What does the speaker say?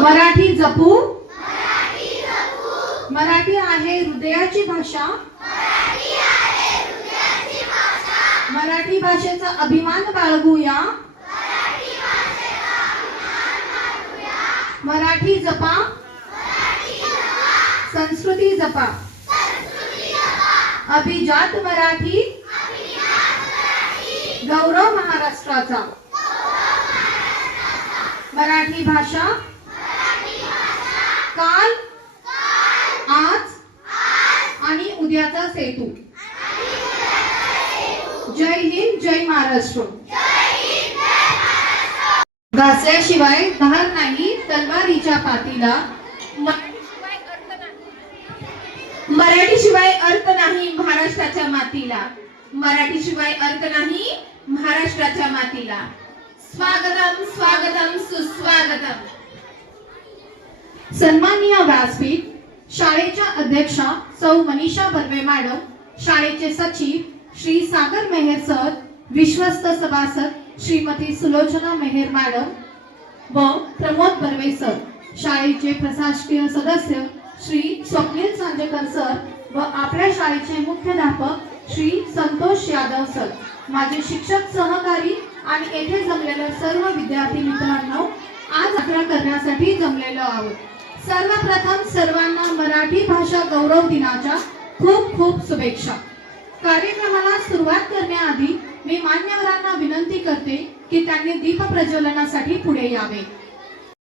मराठी जपू, मराठी आहे हृदयाची भाषा, मराठी भाषेचा अभिमान बाळगूया, मराठी जपा, संस्कृती जपा, अभिजात मराठी, गौरव महाराष्ट्राचा, मराठी भाषा काल, आज आणि उद्याचा सेतू. जय हिंद, जय महाराष्ट्र. घासल्याशिवाय धार नाही तलवारीच्या पातीला, मराठीशिवाय अर्थ नाही महाराष्ट्राच्या मातीला, मराठीशिवाय अर्थ नाही महाराष्ट्राच्या मातीला. स्वागतम स्वागतम सुस्वागतम. सन्माननीय व्यासपीठ, शाळेच्या अध्यक्षा सौ मनीषा बर्वे मॅडम, शाळेचे सचिव श्री सागर मेहर सर, विश्वस्त सभासद श्रीमती सुलोचना मेहर मॅडम व प्रमोद बर्वे सर, शाळेचे प्रशासकीय सदस्य श्री स्वप्नील सांजेकर सर व आपल्या शाळेचे मुख्याध्यापक श्री संतोष यादव सर, माझे शिक्षक सहकारी आणि येथे जमलेल्या सर्व विद्यार्थी मित्रांनो, आज आपल्या करण्यासाठी जमलेलो आहोत. सर्वप्रथम सर्वांना मराठी भाषा गौरव दिनाच्या खूप खूप शुभेच्छा. कार्यक्रमाला सुरुवात करण्याआधी मी मान्यवरांना विनंती करते की त्यांनी दीप प्रज्वलनासाठी पुढे यावे.